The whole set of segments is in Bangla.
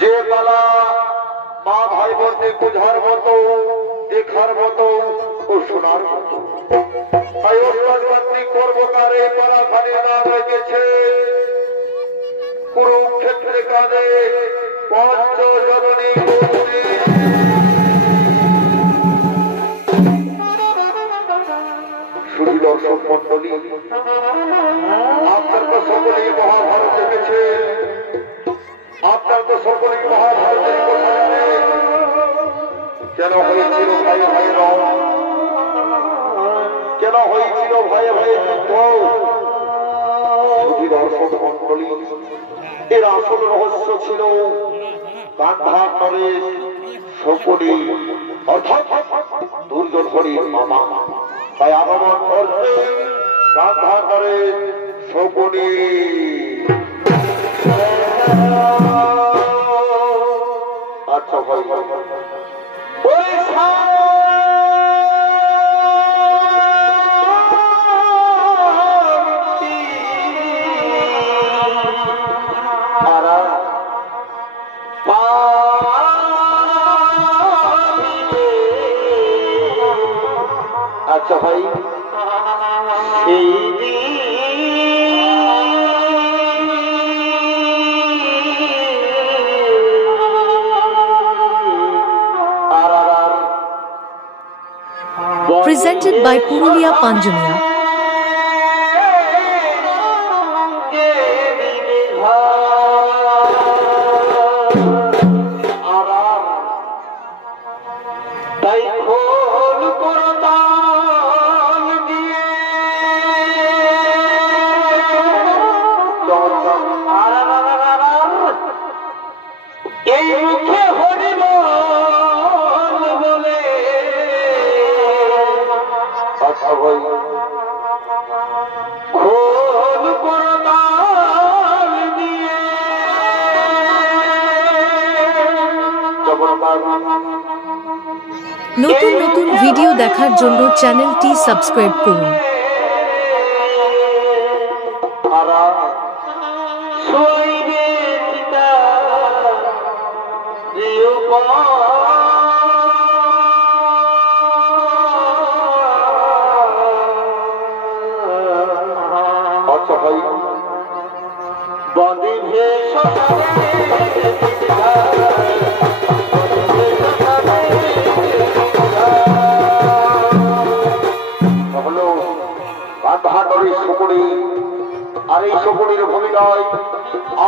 যে পালা মা ভাই বোনকে বোঝার মতো, দেখার মতো ও শোনার মতো। কর্মকারে পালাখানে নাম রেখেছে কুরুক্ষেত্রে কাঁদে পঞ্চজননী শুধু দর্শক মন্ডলী, আপনার তো সকলেই মহাভারত দেখেছে, আপনার তো সকলেই মহাভারতের কথা জানে। কেন হয়েছিল ভাই ভাই রং, কেন হয়েছিল ভাই ভাই যুদ্ধ? শুধু দর্শক মন্ডলী, এর আসল রহস্য ছিল গান্ধার নরেশ শকুনি অর্থাৎ দুর্যোধনের মামা। তাই আগমন করছে গান্ধার নরেশ শকুনি। আচ্ছা ভাই আচ্ছা ভাই সেই presented by Purulia Panjuniya. নতুন নতুন ভিডিও দেখার জন্য চ্যানেলটি সাবস্ক্রাইব করুন। আর এই শকুনির ভূমিকায়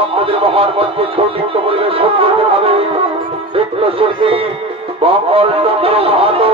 আপনাদের মহান মঞ্চে সঙ্গীত পরিবেশন করতে হবে নৃত্যশিল্পী মঙ্গল চন্দ্র মাহাতো।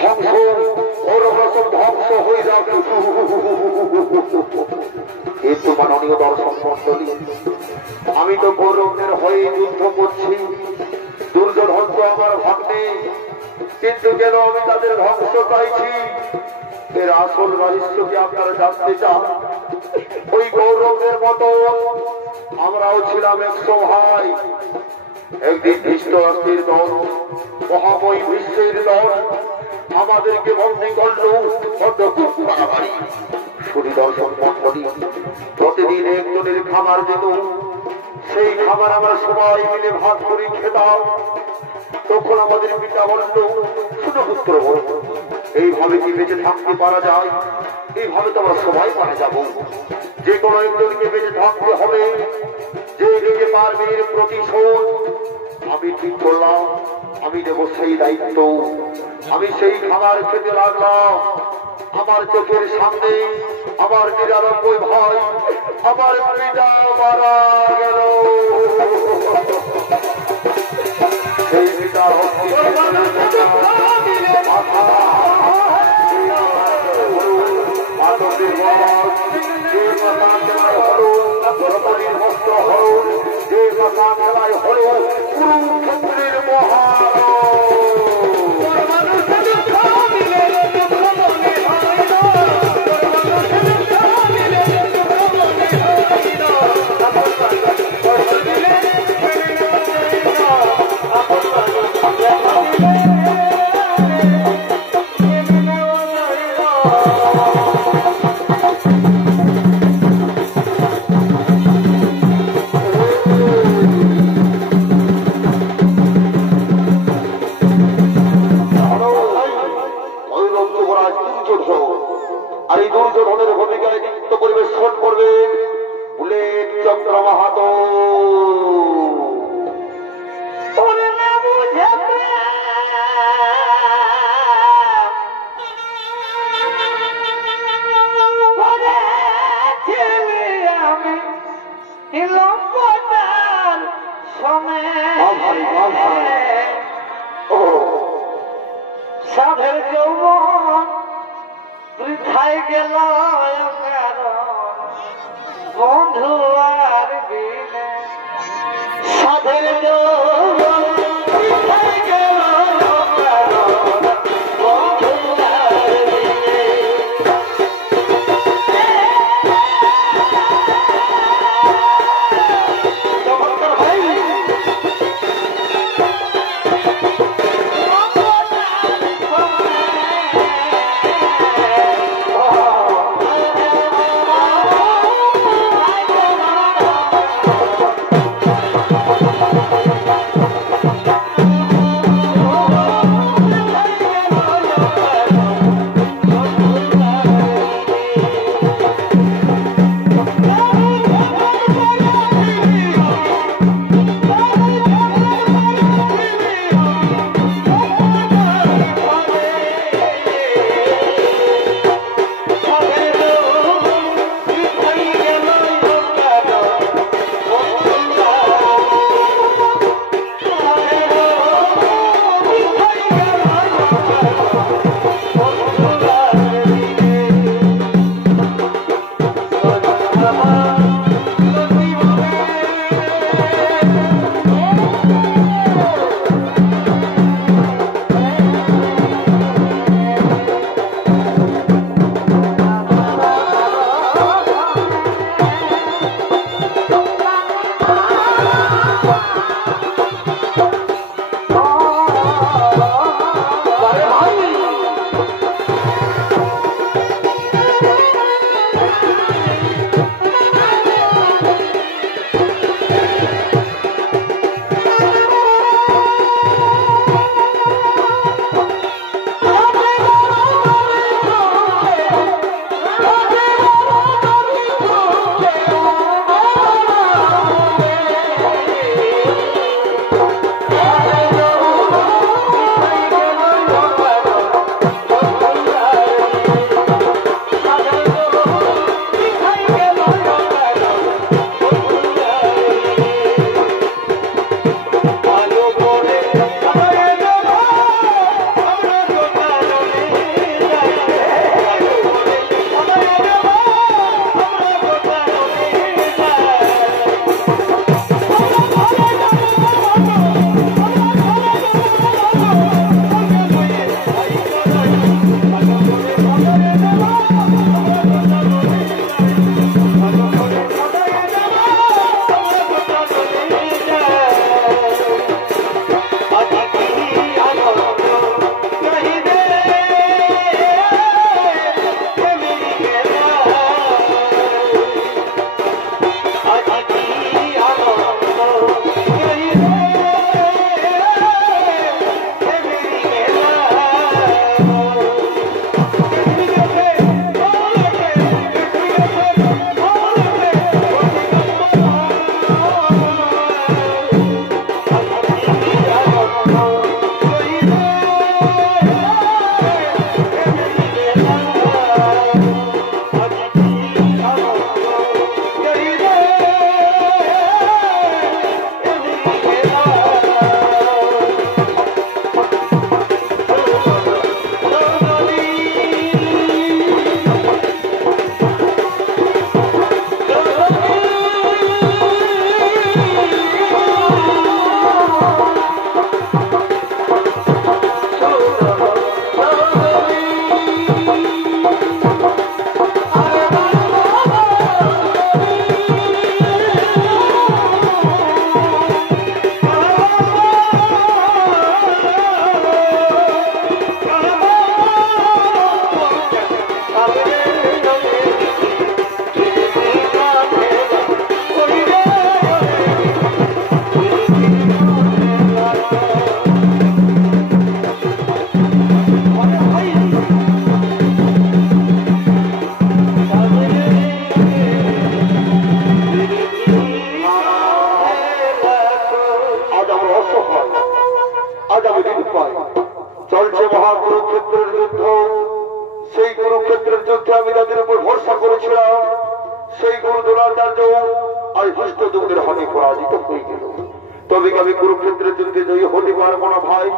ধ্বংস ওর রসম ধ্বংস হয়ে যাবে। কিন্তু মাননীয় দর্শক মন্ডলী, আমি তো গৌরবের হয়ে যুদ্ধ করছি, দুর্যোধন তো আমার ভাগ্নে, কিন্তু কেন আমি তাদের ধ্বংস চাইছি? এর আসল রহস্যকে আপনারা জানতে চান? ওই গৌরবের মতো আমরাও ছিলাম 100 ভাই। একদিন ধৃষ্টরাষ্ট্রের দল, মহাময় বিশ্বের দল আমাদেরকে বন্দী করলো। শুনি দর্শক মন্ডলী, প্রতিদিন একজনের খামার দিত, সেই খামার আমরা সবাই মিলে ভাগ করে খেতাম। তখন আমাদের পিতা বলল, শুধু পুত্র এইভাবে কি বেঁচে থাকতে পারা যায়? এইভাবে তো আমরা সবাই মারা যাব। যে কোনো একজনকে বেঁচে থাকতে হবে, যে দিকে পারবে এর প্রতিশোধ। আমি ঠিক করলাম, আমি দেবো সেই দায়িত্ব। আমি সেই খাবার খেতে লাগলাম। আমার চোখের সামনে আমার 99 ভাই, আমার পিতা মারা গেল। সেই পিতা আর এই দুর্যোধনের ভূমিকায় নৃত্য পরিবেশন করবেন বুলেট চন্দ্র মাহাতো। সাধের যৌবন বৃথায় গেল বন্ধু আর বিনে, সাধের যৌবন বৃথায় গেল বন্ধু আর বিনে। ভাই যুদ্ধে আমি তাদের উপর ভরসা করেছিলাম, সেই গুরু দ্রোণাচার্য আজ ধৃষ্টদ্যুম্নের হাতে পরাজিত হয়ে গেল। তবে আমি কুরুক্ষেত্রের যুদ্ধে জয়ী হতে পারবো না ভাই।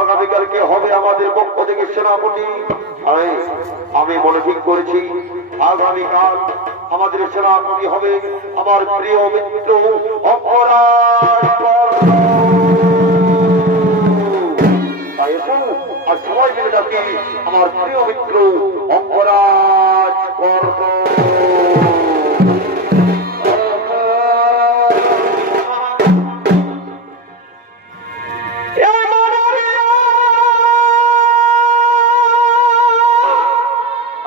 আগামীকালকে হবে আমাদের পক্ষ থেকে সেনাপতি। আমি মনে ঠিক করেছি আগামীকাল আমাদের সেনাপতি হবে আমার প্রিয় মিত্র অপরাধ। আর সবাই মিলে ডাকি আমার প্রিয় মিত্র অপরাধ কর্ম।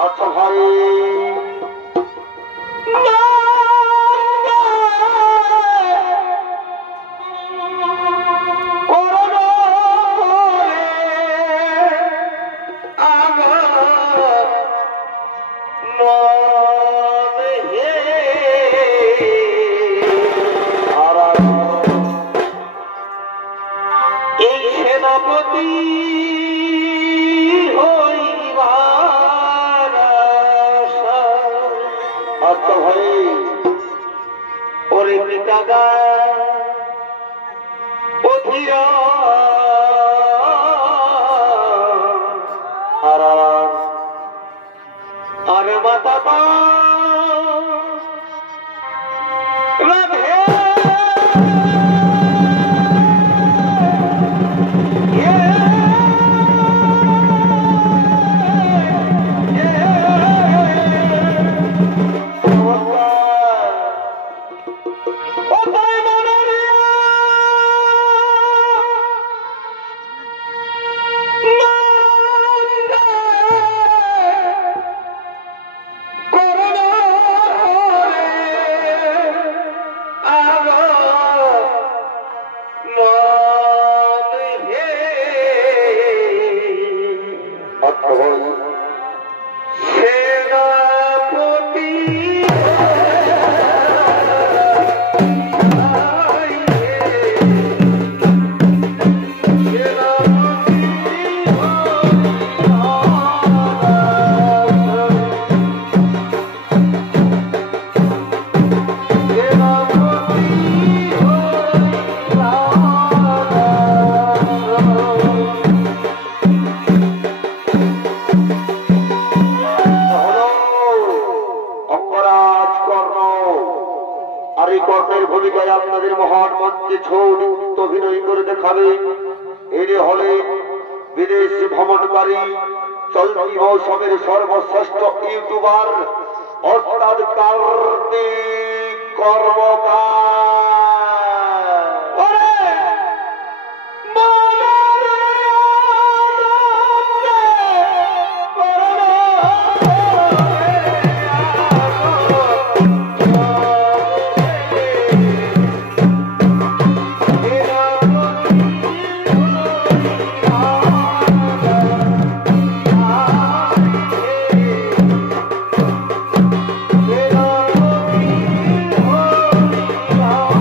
আচ্ছা ভাই এই সেনাপতি হইবার আচ্ছা ভাই ওরে পিতাগা অধীরা আর মাতা রাধে ভূমিকায় আপনাদের মহান মঞ্চে ছৌ অভিনয় করে দেখাবে। এর হলে বিদেশি ভ্রমণকারী চলতি মৌসুমের সর্বশ্রেষ্ঠ ইউটিউবার অর্থাৎ কার্তিক কর্মকার। Oh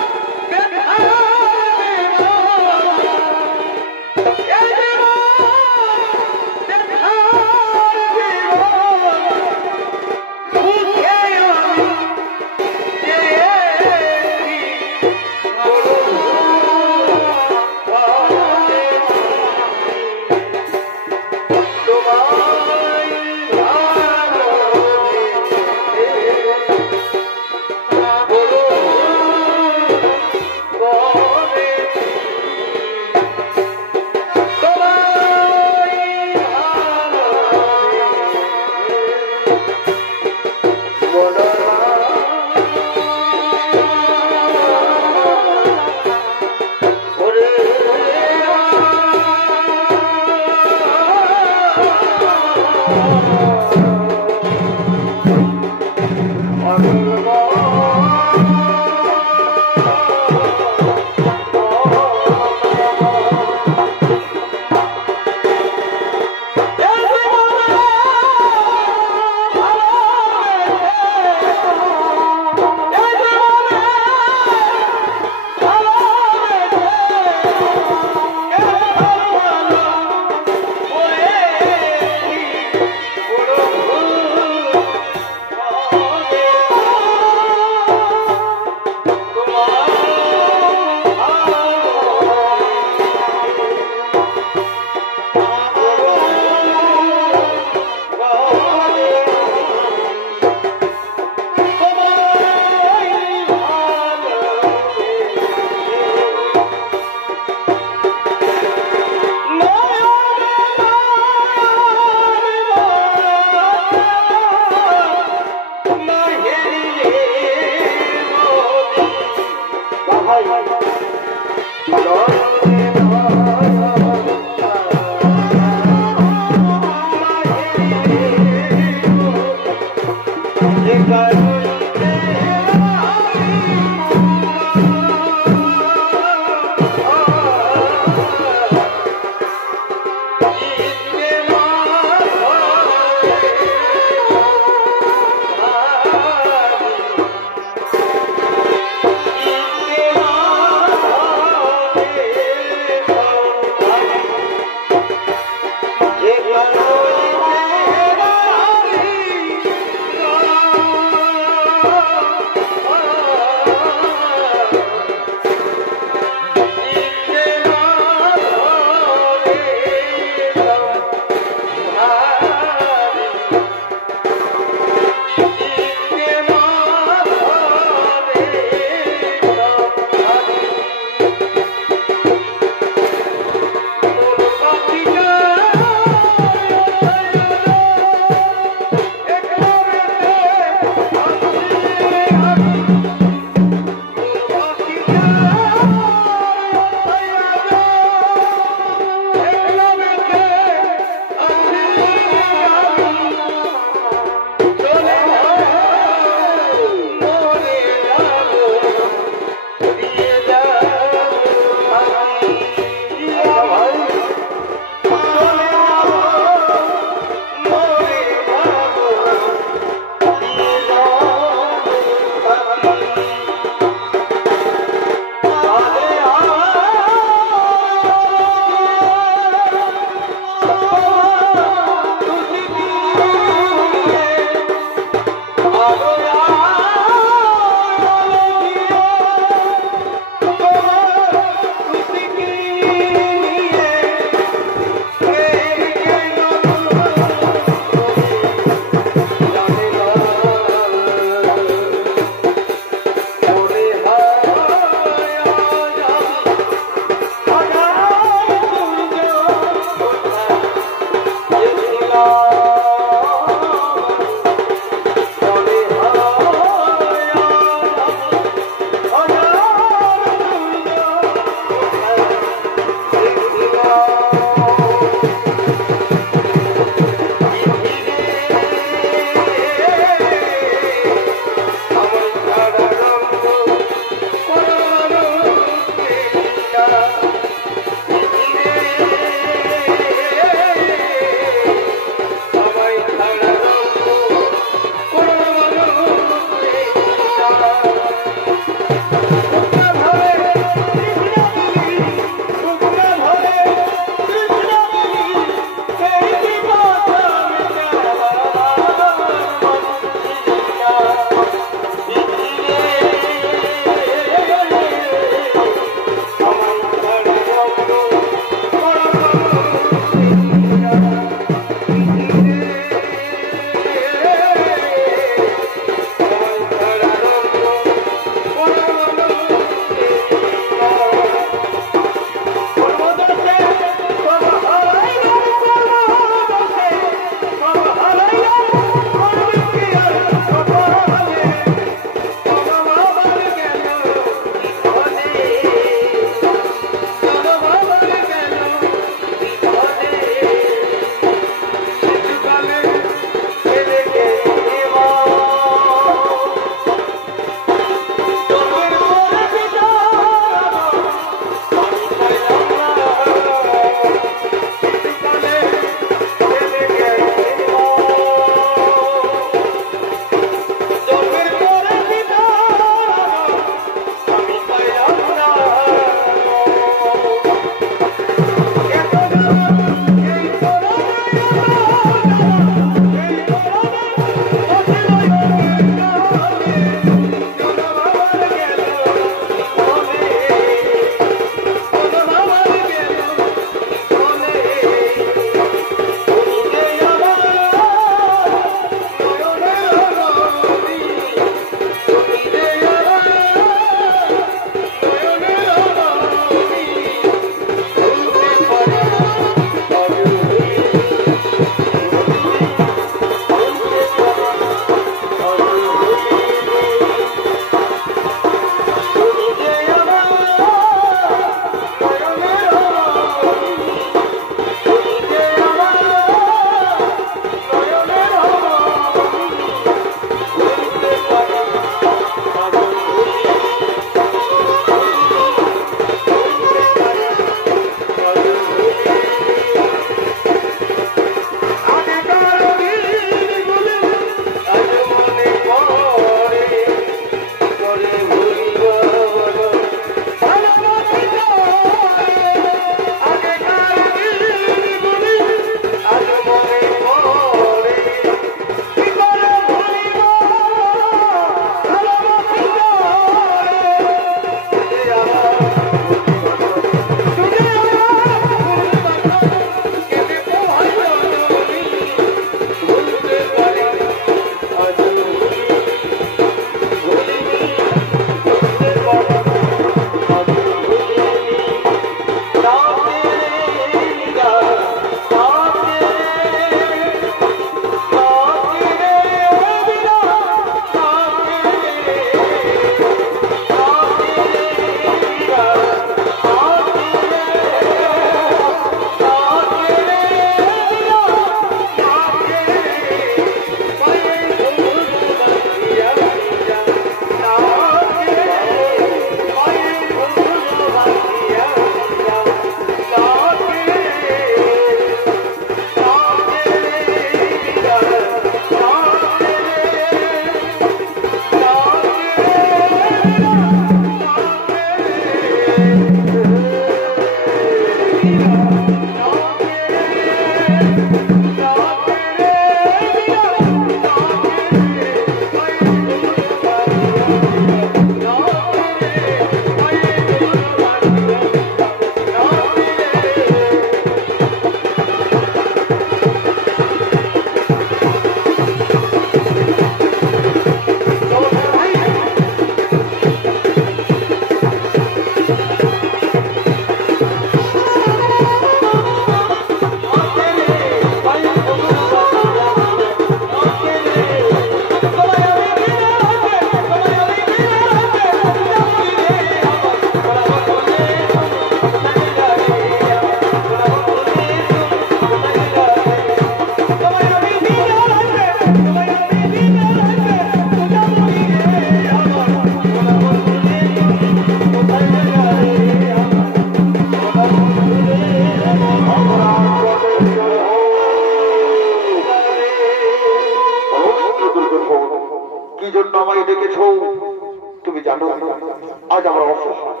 আজ আমরা অসহায়।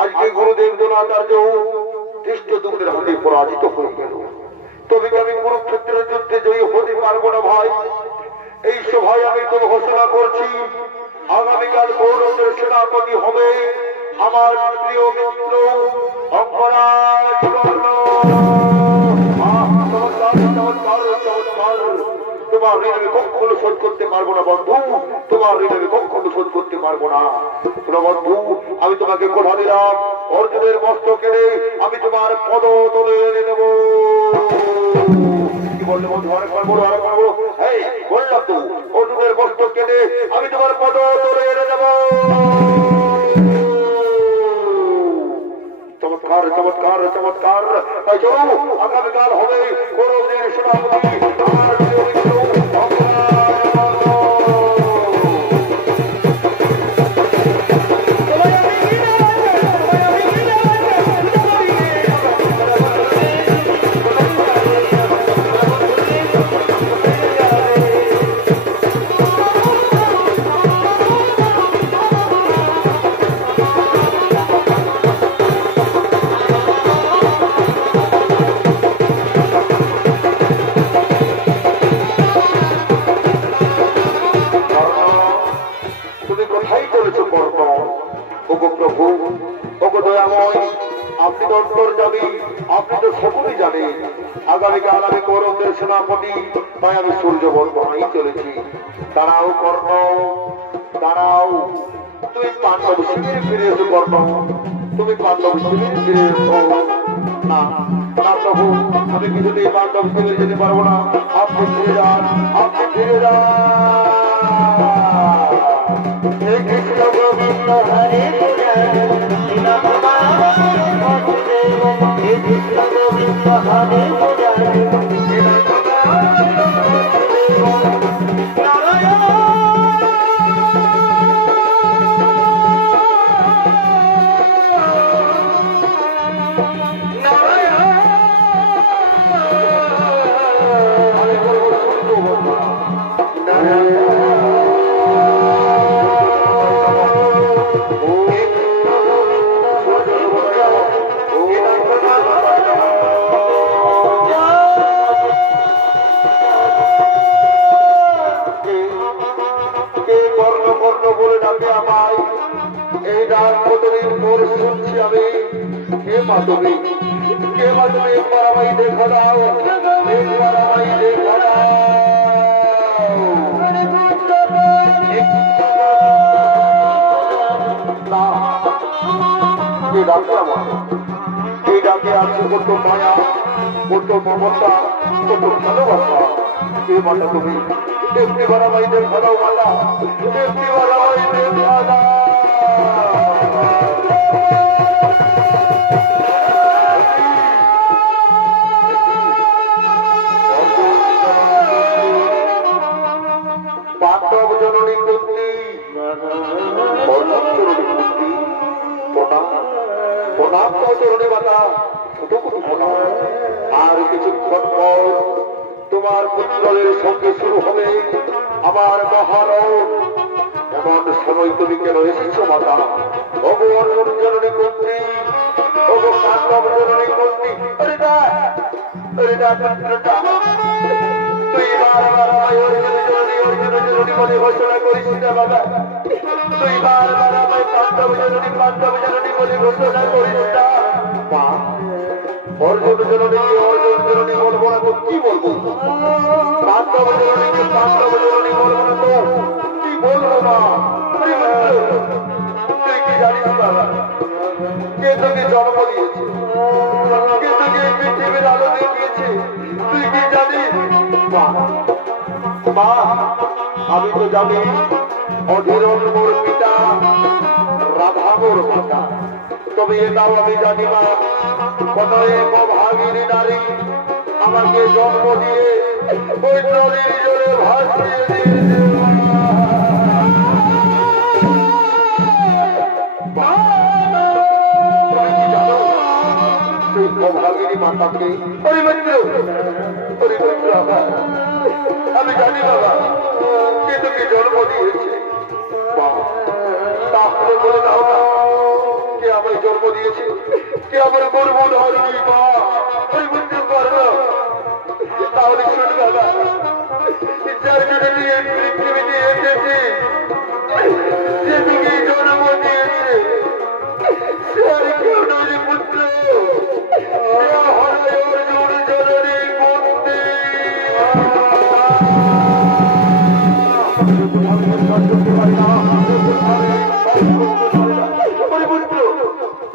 আজকে গুরুদেব দ্রোণাচার্য ধৃষ্টদ্যুম্নের হাতে পরাজিত হয়ে গেল। তবে আমি কুরুক্ষেত্রের যুদ্ধে জয়ী হতে পারবো না ভাই। এই সভায় আমি তো ঘোষণা করছি, আগামীকাল কৌরবদের সেনাপতি হবে আমার প্রিয় মিত্র অঙ্গরাজ কর্ণ। তোমার ঋণ আমি কখনো শোধ করতে পারবো না বন্ধু, তোমার ঋণ আমি কখনো শোধ করতে পারবো না। বন্ধু, আমি তোমাকে কথা দিলাম, অর্জুনের মস্তক কেড়ে আমি তোমার পদ তুলে এনে দেবো। কি বললে বন্ধু? আরেকবার বলো, আরেকবার বলো। এই বললাম তো, অর্জুনের মস্তক কেটে আমি তোমার পদ তুলে এনে দেবো। চমৎকার চমৎকার চমৎকার। তাই চলো, আগামীকাল হবে কৌরবদের সেনাপতি আমার প্রিয় মিত্র আগামীকাল আমি কৌরবদের সেনাপতি, তাই আমি সূর্যবর্ধনাই চলেছি। দাঁড়াও কর্ণ, দাঁড়াও। তুমি পাণ্ডব শিবিরে ফিরে এসো কর্ণ, তুমি পাণ্ডব শিবিরে ফিরে এসো। না না প্রভু, আমি কিছুতেই পাণ্ডব শিবিরে যেতে পারবো না। আপনি ফিরে যান, আপনি ফিরে যান। কৃষ্ণ গোবিন্দ হরে তুমি একটি বার আমায় দেখা দাও মালা, একটি বার আমায় দেখা দাও। পাণ্ডব জননী কুন্তি, জননী কুন্তি, প্রণাম জননী মাতা, ছোট ছোট প্রণাম। আর কিছুক্ষণ পর তোমার পুত্রের সঙ্গে শুরু হবে আমার মহারণ। এমন সময় তুমি কেন এসেছো মাতা? ওগো অর্জুন জননী কুন্তি, ওগো পাণ্ডব জননী কুন্তি। আরে না, আরে না পুত্রটা, তুই বারবার আমায় অর্জুন জননী অর্জুন জননী বলে ঘোষণা করিস না বাবা। তুই বারবার আমায় পাণ্ডব জননী বলে ঘোষণা করিস না মা। অর্জুন জননী বলবো না তো কি বলবো? পাণ্ডব জননী বলবো না তো কি বলবো মা? তুই কি জানিস বাবা, কে তোকে জন্ম দিয়েছে, কে তোকে এই পৃথিবীর আলো দেখিয়েছে, তুই কি জানিস মা? মা আমি তো জানি অধীরন মোর পিতা, রাধা মোর মাতা। তবে এটাও আমি জানি মা, কোন এক ভাগিনী নারী আমাকে জন্ম দিয়ে ওই নদীর জলে ভাসিয়ে দিয়েছে। তুমি কি জানো সেই অভাগিনী মাতাকে? আমি জানি বাবা, কে তোকে জন্ম দিয়েছে। খুলে বলে দাও না, কে আমায় জন্ম দিয়েছে, কে আমার গর্ব ধারণী মা, ওই বুঝতে পারো। তাহলে শুনে বাবা, যার জন্য নিয়ে পৃথিবীতে এসেছি, যে তুমি জন্ম দিয়েছে, সে আর কেউ নয় পুত্র, হরায় অর্জুন জননী বন্দে।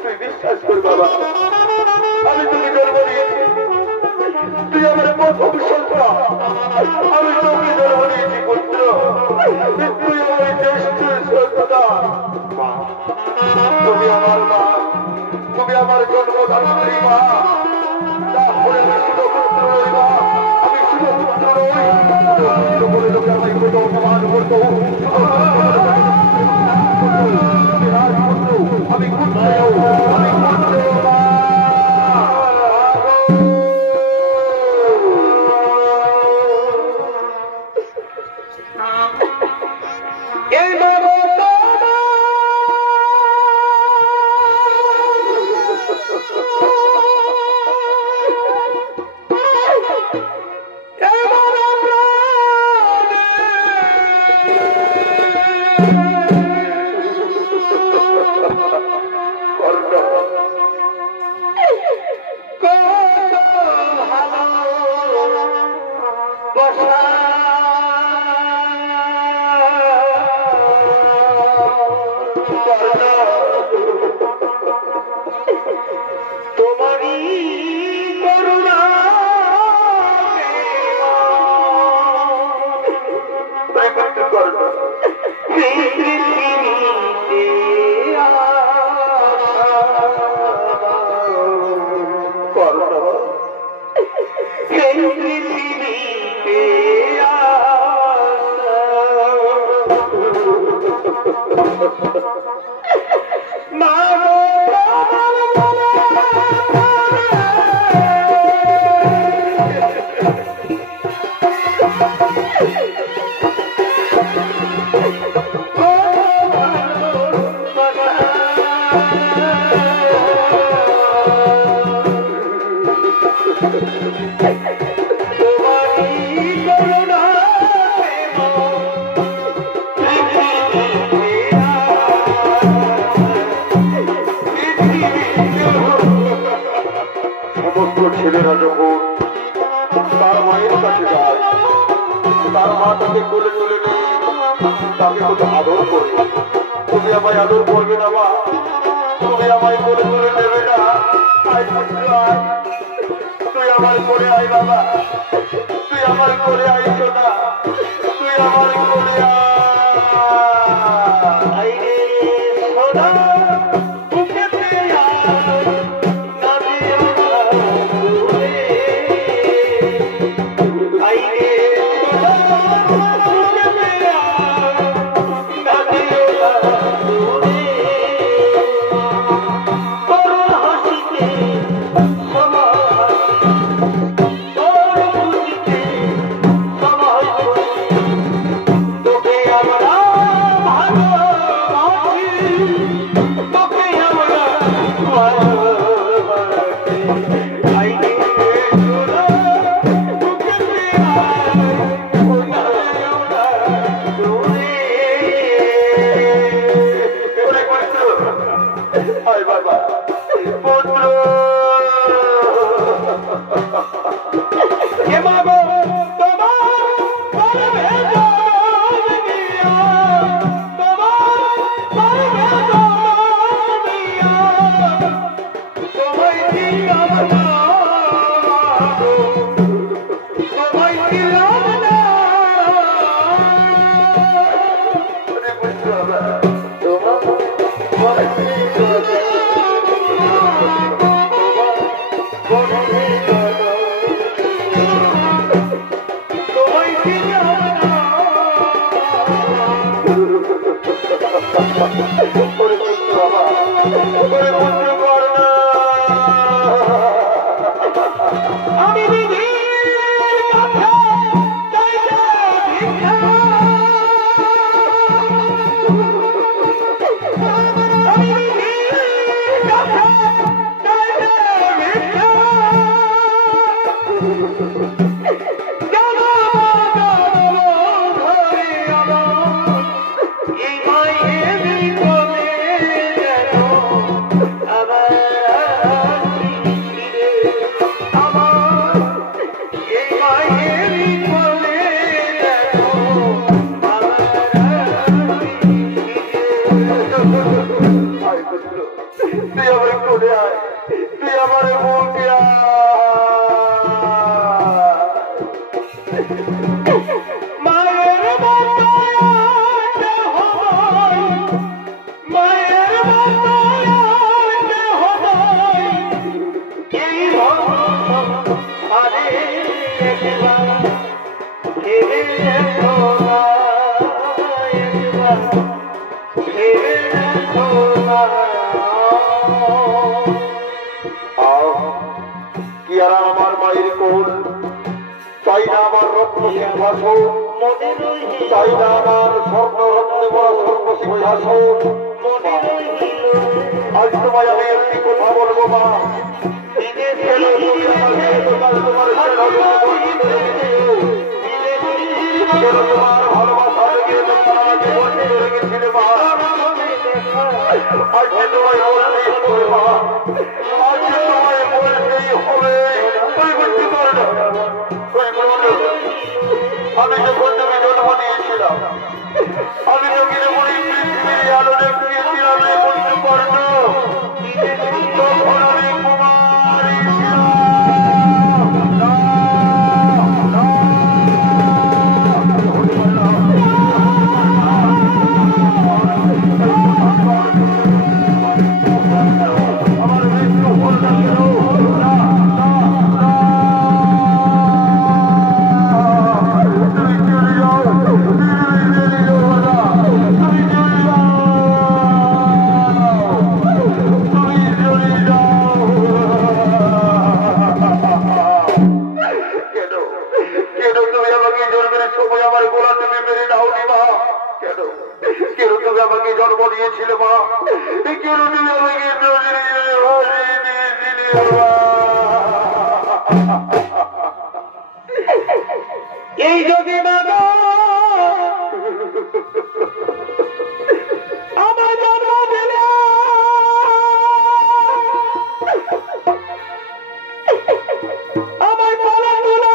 তুই বিশ্বাস কর বাবা, আমি তোকে জন্ম দিয়েছি, তুই আমার প্রথম সন্তান, আমি তোকে জন্ম দিয়েছি পুত্র, তুই আমার জ্যেষ্ঠ সন্তান। মা, তুমি আমার মা, তুমি আমার জন্মদাত্রী মা, তাহলে আমি শুধু পুত্র নই মা, আমি শুধু পুত্র নই, বলে তোকে আমায় কত অপমান করতো, আমি পুত্র, আমি পুত্র মা। ছেলেরা যখন তার মায়ের কাছে যায়, তার মা তাকে কোলে তুলে নেই, তাকে কত আদর করে। তুমি আমায় আদর করবে না মা, তুমি আমায় কোলে তুলে নেবে না, তুই আমার কোলে আয় বাবা, তুই আমার কোলে আয় সোনা, তুই আমার কোলে আয় রে সোনা। তোকে আমরা আমার মায়ের কোল চাই না আমার রত্ন সিংহাসন, চাই না আমার স্বর্ণ রত্নে বড় স্বর্ণ সিংহাসন। আজ তোমায় আমি একটি কথা বলবো মা, তোমার ভালোবাসা লেগে তোমার আমাকে বলতে রেখেছিলে মা। আজকে তোমায় বলতেই হবে মা, আজকে তোমায় বলতেই হবে। আমি যখন তুমি জন্ম নিয়েছিলাম, আমি তোকে যখন এই পৃথিবীর আলো দেখিয়েছিলাম রে বন্ধুবর্গ, তখন আমি কুমারী ছিলাম। আমার মৃত্যু হল না কেন? জন্ম দিয়েছিল মা, কেন তুমি আমাকে এই যোগে বাবা আমার জন্ম দিলে আমার গলা তোলা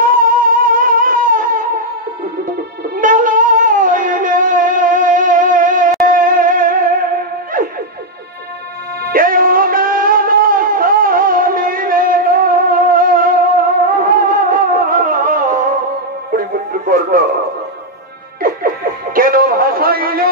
কেন ভাসাইলে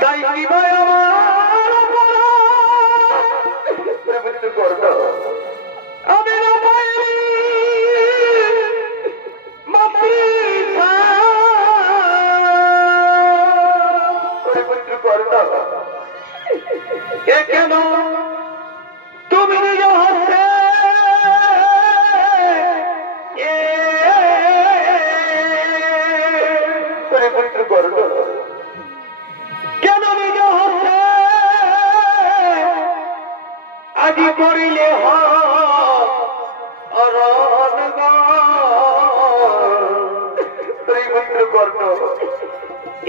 তাই কি ভাই আমার আমি না পাইনি মাতৃকা কেন তুমি নিজ হাতে কেন নিজ হাতে আজি করিলে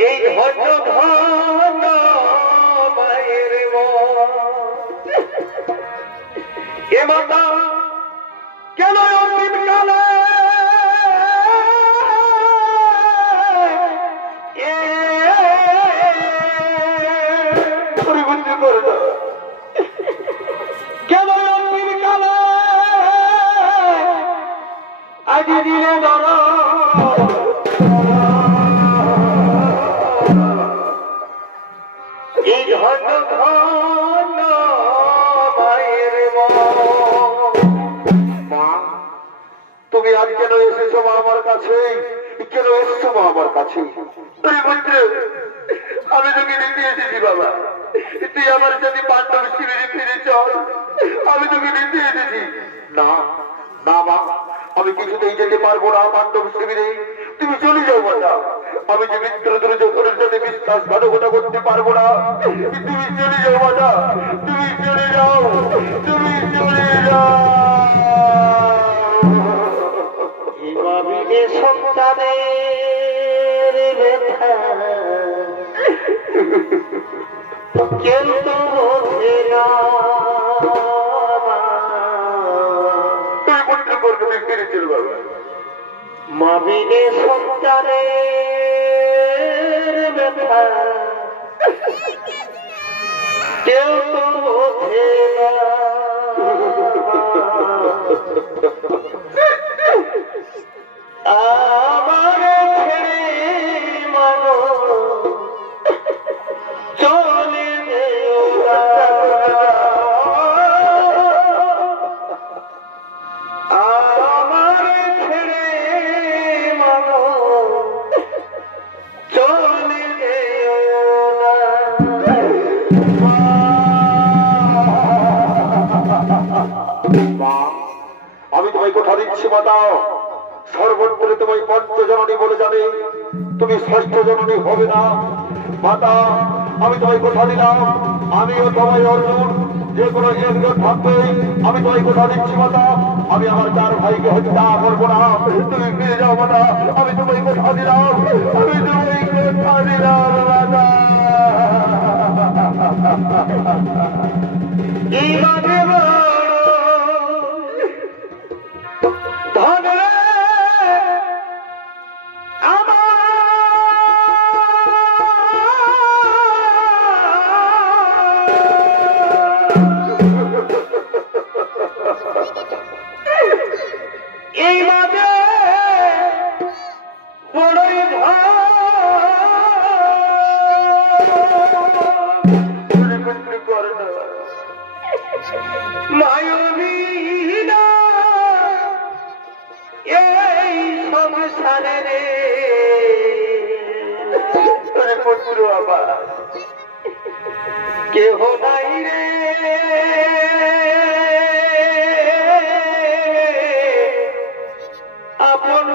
এই ধন্য ধন্য মায়ের এ মাতা কেন অন্তিম কালে পরিবর্তন করে দাও, কেন অন্তিম কালে আজি দিলে ধর এই ধন্য ধন্য মায়ের মা। তুমি আজ কেন এসেছো মা আমার কাছে? কেন এসেছো মা আমার কাছে? আমি তোকে নিতে এসেছি বাবা, তুই আমার সাথে পাণ্ডব শিবিরে ফিরে চল, আমি তোকে নিতে এসেছি। না না মা, আমি কিছুতেই যেতে পারবো না পাণ্ডব শিবিরে, তুমি চলে যাও বাবা। আমি যে মিত্র দুর্যোধনের সাথে বিশ্বাসঘাতকতা করতে পারবো না, তুমি চলে যাও বাবা, তুমি চলে যাও, তুমি চলে যাও। মাবিনে সন্তানের ব্যথা কেউ তো বোঝে না। মাবিনে সন্তানের ব্যথা কেউ তো বোঝে না। আমার ছেড়ে মানো চলে যেও না। আমার ছেড়ে মানো চলে যেও না। আমি তোমায় কথা দিচ্ছি মাতা, সর্বত্র তোমায় পঞ্চজননী বলে যাবে, তুমি ষষ্ঠ জননী হবে না। মাতা আমি তোমায় কথা দিলাম, আমিও তোমায় অর্জুন যে কোনো একজন থাকবে। আমি তোমায় কথা দিচ্ছি মাতা, আমি আমার 4 ভাইকে হত্যা করবো না। তুমি ফিরে যাও মাতা, আমি তোমায় কথা দিলাম, আমি তোমায় কথা দিলাম মাতা। মায়ুবীনা এই সংসারে রে পুত্র বাবা কেহ নাই রে। আপন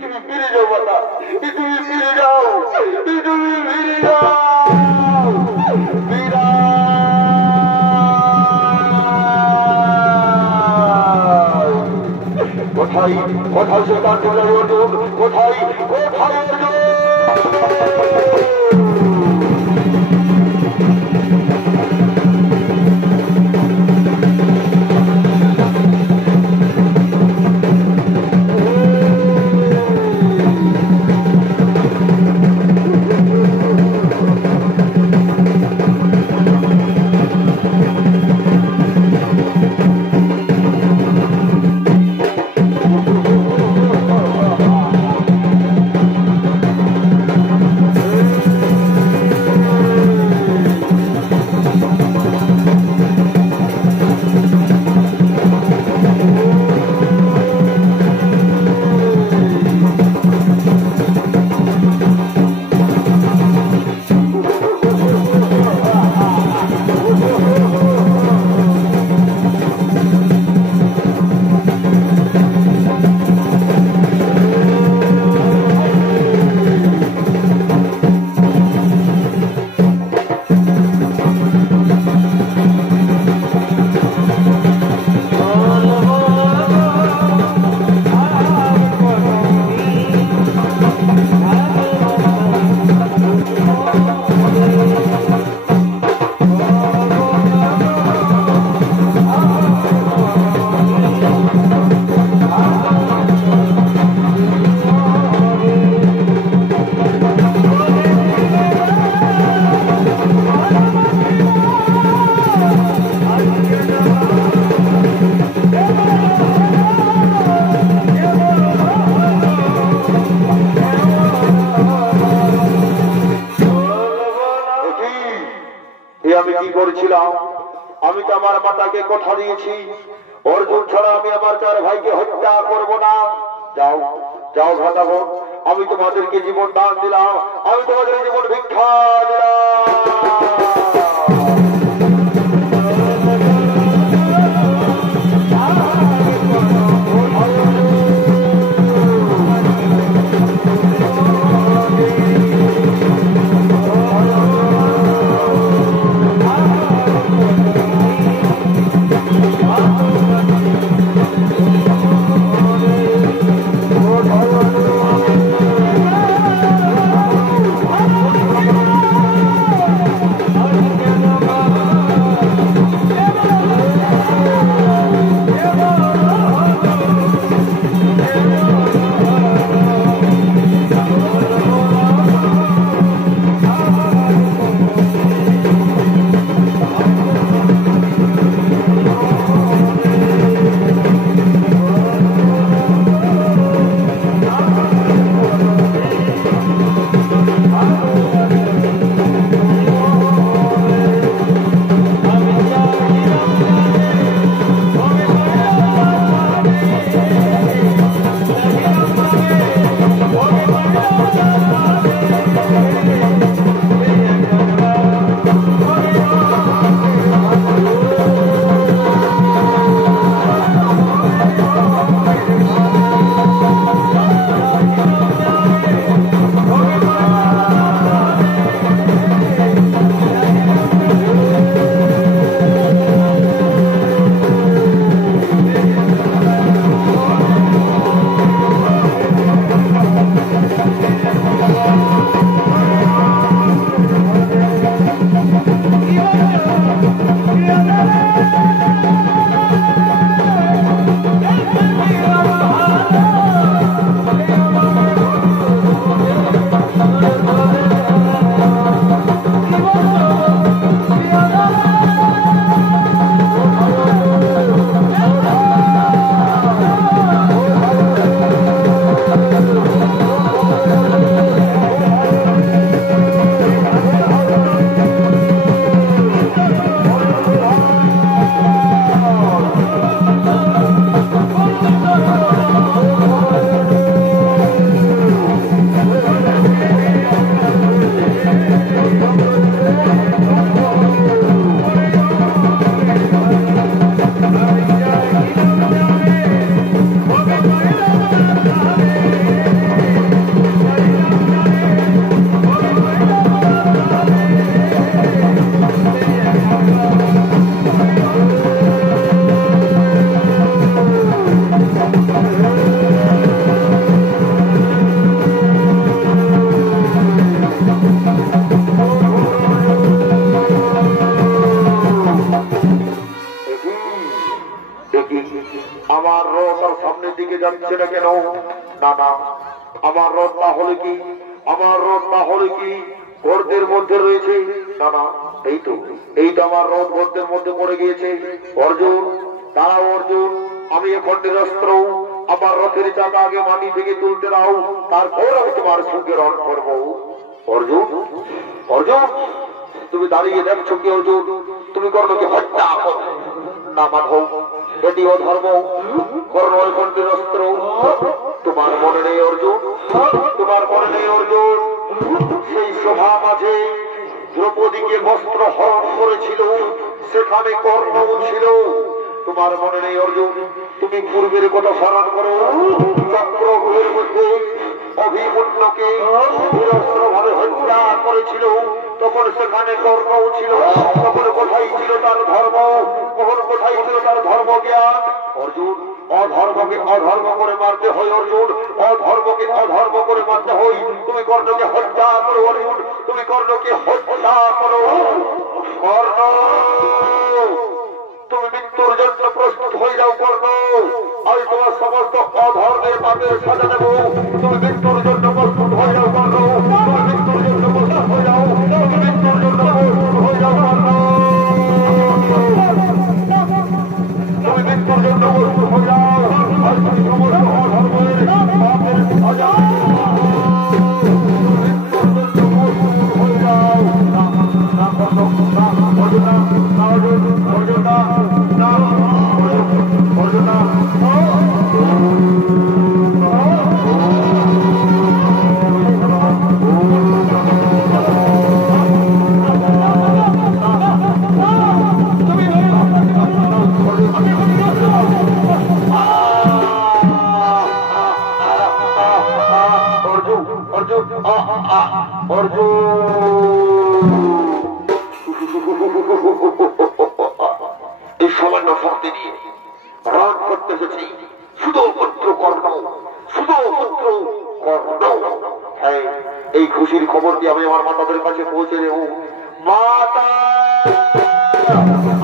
তুমি ফিরে যাও মাতা, তুমি ফিরে যাও, তুমি ফিরে যাও। কোথায় কোথায় সে তার অর্জুন, কোথায় কোথায় অর্জুন? আমি কি করেছিলাম? আমি তো আমার মাতাকে কথা দিয়েছি, অর্জুন ছাড়া আমি আমার 4 ভাইকে হত্যা করব না। যাও যাও ভাতাবো, আমি তোমাদেরকে জীবন দান দিলাম, আমি তোমাদের জীবন ভিক্ষা দিলাম। কি আমার রথ আর সামনের দিকে যাচ্ছে না কেন? না না, আমার রথ না হলে কি, আমার রথ না হলে কি গর্তের মধ্যে রয়েছে? না না, এই তো আমার রথ গর্তের মধ্যে পড়ে গিয়েছে। অর্জুন দাঁড়াও, অর্জুন, আমি এখন নিরস্ত্র, আমার রথের চাকা আগে মাটি থেকে তুলতে দাও, তারপর আমি তোমার সঙ্গে রণ করবো। অর্জুন, অর্জুন, তুমি দাঁড়িয়ে দেখছো কি অর্জুন? তুমি কর্ণকে হত্যা করো না মাধব, এটি অধর্ম। কর্ণ এখন নিরস্ত্র, তোমার মনে নেই অর্জুন? তোমার মনে নেই অর্জুন, সেই সভা মাঝে দ্রৌপদীকে বস্ত্র হরণ করেছিল, সেখানে কর্ণও ছিল। তোমার মনে নেই অর্জুন? তুমি পূর্বের কথা স্মরণ করো। চক্রগুলোর মধ্যে অভিমন্যুকে নিরস্ত্র ভাবে হত্যা করেছিল, তখন সেখানে কর্ণও ছিল। তখন কোথায় ছিল তার ধর্ম? তখন কোথায় ছিল তার ধর্মজ্ঞান? অর্জুন, অধর্মকে অধর্ম করে মারতে হয় অর্জুন, অধর্মকে অধর্ম করে মারতে হয়। তুমি কর্ণকে হত্যা করো অর্জুন, তুমি কর্ণকে হত্যা করো। কর্ণ, তুমি মৃত্যুর জন্য প্রস্তুত হয়ে যাও কর্ণ, আমি তোমার সমস্ত অধর্মের পাপের সাজা দেব। তুমি মৃত্যুর জন্য প্রস্তুত হয়ে যাও কর্ণ, তুমি মৃত্যুর জন্য প্রস্তুত হয়ে যাও, তুমি মৃত্যুর জন্য প্রস্তুত হয়ে যাও কর্ণ, তুমি মৃত্যুর জন্য প্রস্তুত হয়ে যাও। আর তুমি সমস্ত অধর্মের পাপের সাজা এই সামান্য শক্তি নিয়ে রণ করতে এসেছি শুধু পুত্র কর্ণ, শুধু পুত্র কর্ণ। হ্যাঁ, এই খুশির খবরটি আমি আমার মাতাদের কাছে পৌঁছে দেব। মাতা,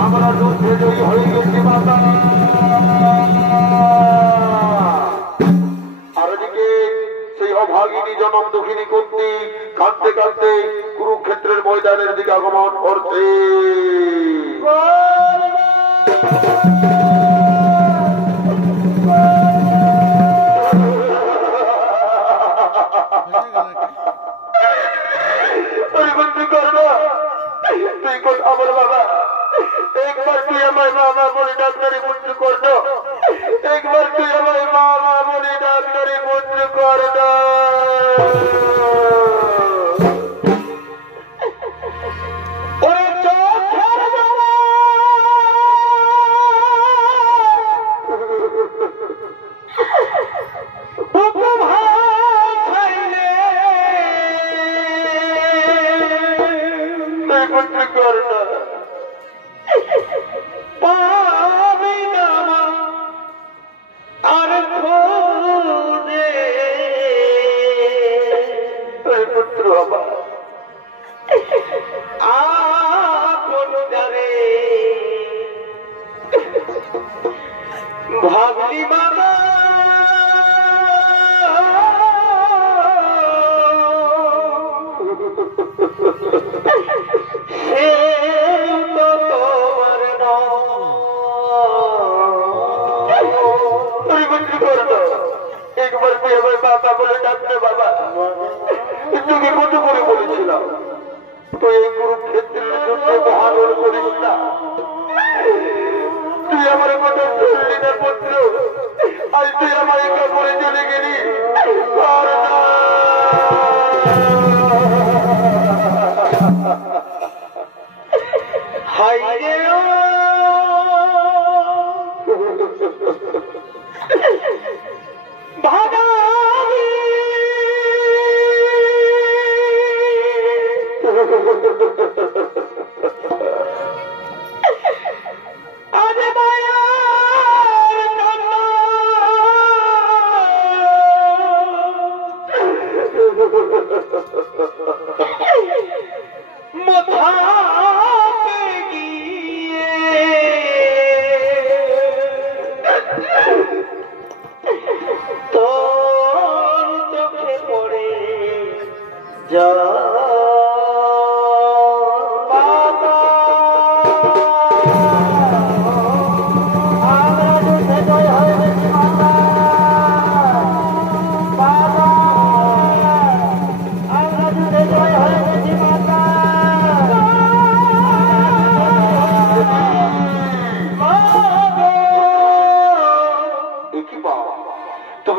আমরা যুদ্ধে জয়ী হয়ে গেছি মাতা। আর এদিকে সেই অভাগিনী জনম দুঃখিনী কুন্তি কাঁদতে কাঁদতে কুরুক্ষেত্রের ময়দানের দিকে আগমন করছে। তুই কোন আমার বাবা, একবার তুই আমায় মামা বলে ডাক্তারি পুত্র করত, একবার তুই আমায় মামা বলে ডাক্তারি পুত্র করত। ভাবলি বাবা একবার তুই আমার বাবা বলে ডাকতে বাবা, তোকে কত করে বলেছিলাম তুই এই কুরুক্ষেত্রের যুদ্ধে বাহাদুর করিস না, তুই আমার কথা শুনলি না পুত্র, আজ তুই আমার একা করে চলে গেলি। হাই রে ভাগা মাথাতে গিয়ে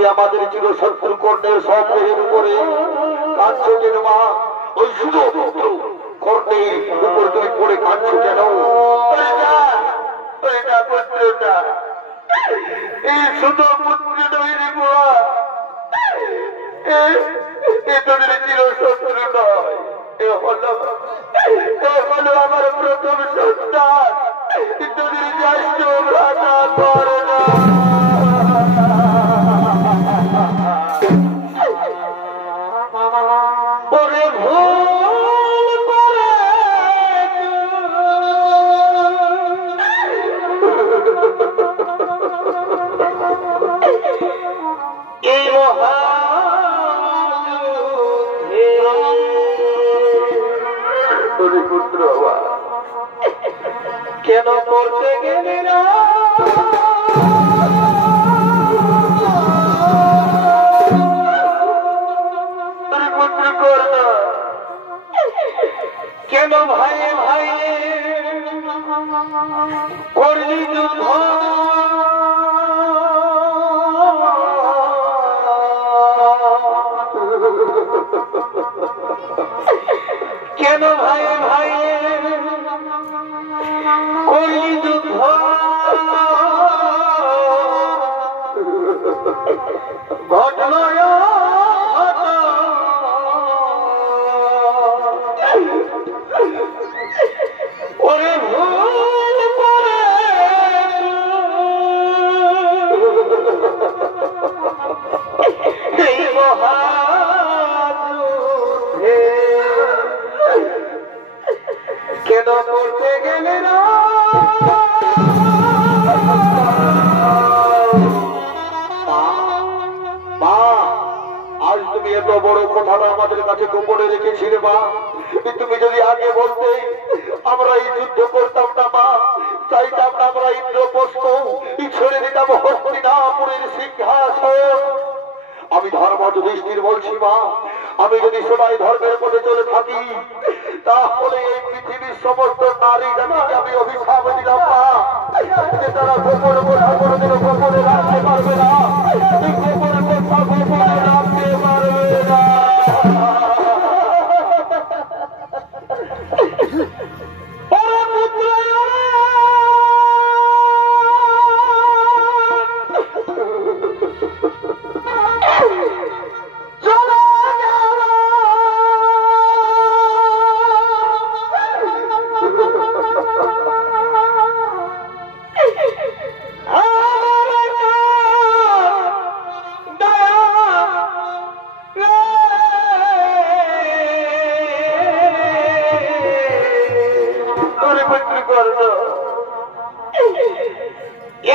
তুমি আমাদের চিরশত্রু কর্ণের সন্দেহের উপরে কাঁদছ কেন মা? ওই শুধু পুত্র কর্ণের উপর তুমি পড়ে কাঁদছ কেন? পুত্রটা এই শুধু পুত্র নয় রে মা, এ তোদের চিরশত্রু নয়, এ হলো আমার প্রথম সন্তান, তোদের জ্যেষ্ঠ ভ্রাতা করে না। ওরে ভুল করে এই পুত্র কেন করতে গেলে না? পুত্র করল কেন? ভাইয়ে ভাইয়ে করলি যুদ্ধ, কেন ভাইয়ে ভাইয়ে করলি যুদ্ধ? ঘটল ওরে ভুল করে এই মহাযুদ্ধে কেন করতে গেলে না? মা, আজ তুমি এত বড় কথাটা আমাদের কাছে গোপনে রেখেছিলে মা। তুমি যদি আগে বলতে আমরা এই যুদ্ধ করতাম না মা, চাইতাম না আমরা ইন্দ্রপ্রস্থ ছেড়ে দিতাম হস্তিনাপুরের সিংহাসন। আমি ধর্ম যুধিষ্ঠির বলছি মা, আমি যদি সবাই ধর্মের পথে চলে থাকি তাহলে এই পৃথিবীর সমস্ত নারী জাতিকে আমি অভিশাপ দিলাম মা, যে তারা গোপন কথা কোনোদিনও গোপনে রাখতে পারবে না, গোপন কথা গোপনে রাখতে পারবে না।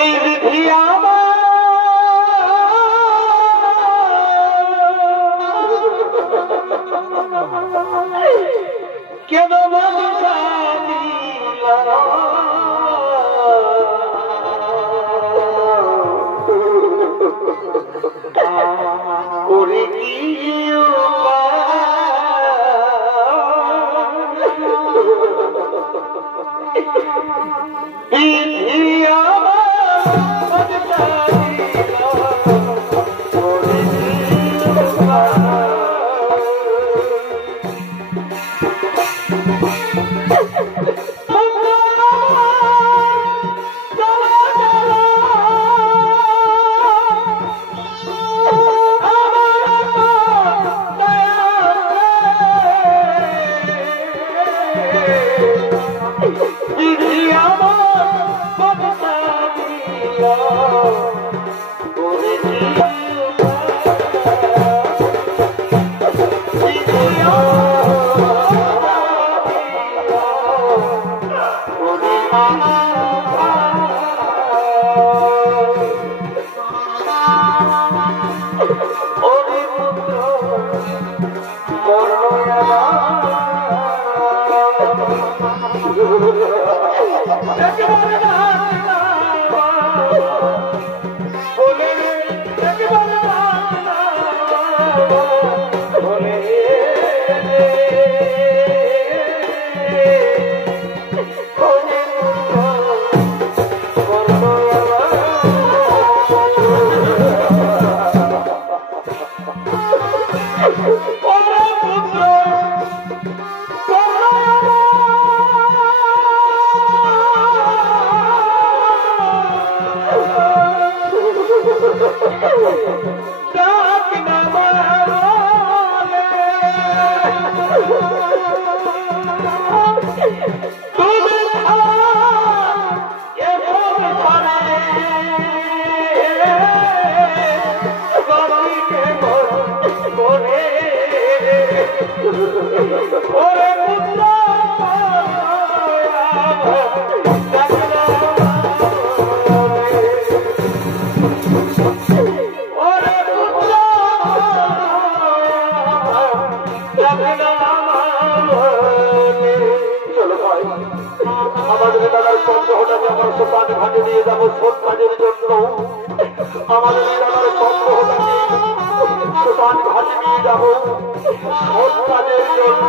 এই বিধি আমার কেন করে কি আমাদের দাদার চন্দ্রটাকে আমার সোপান ঘাটে নিয়ে যাবো শোধ কাজের জন্য। আমাদের দাদার চন্দ্রটাকে সোপান ঘাটে নিয়ে যাবো শোধ কাজের জন্য।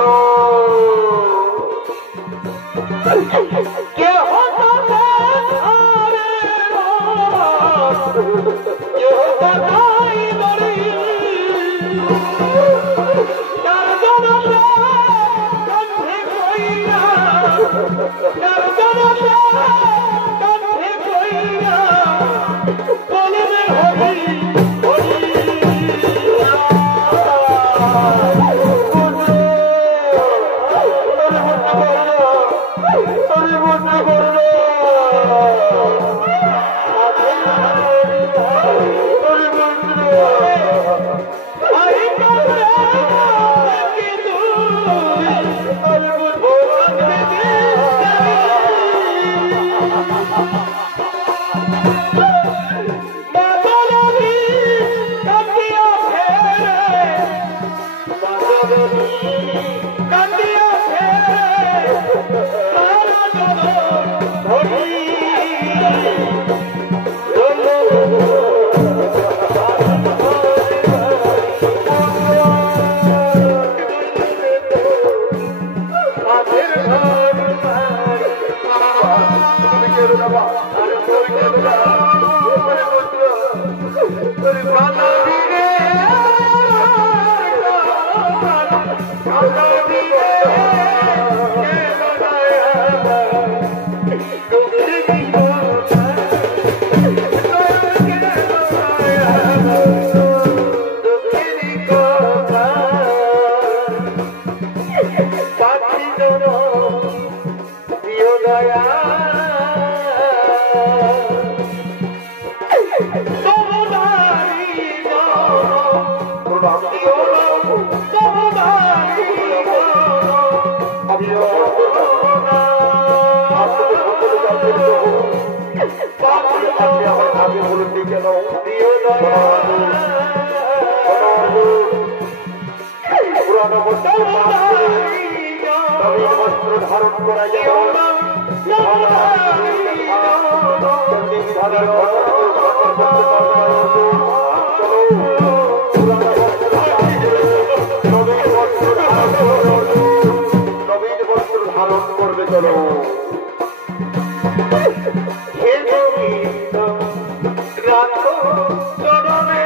ধারণ করা যায় নবীন বস্ত্র ধারণ করবে চলো রাখো চরণে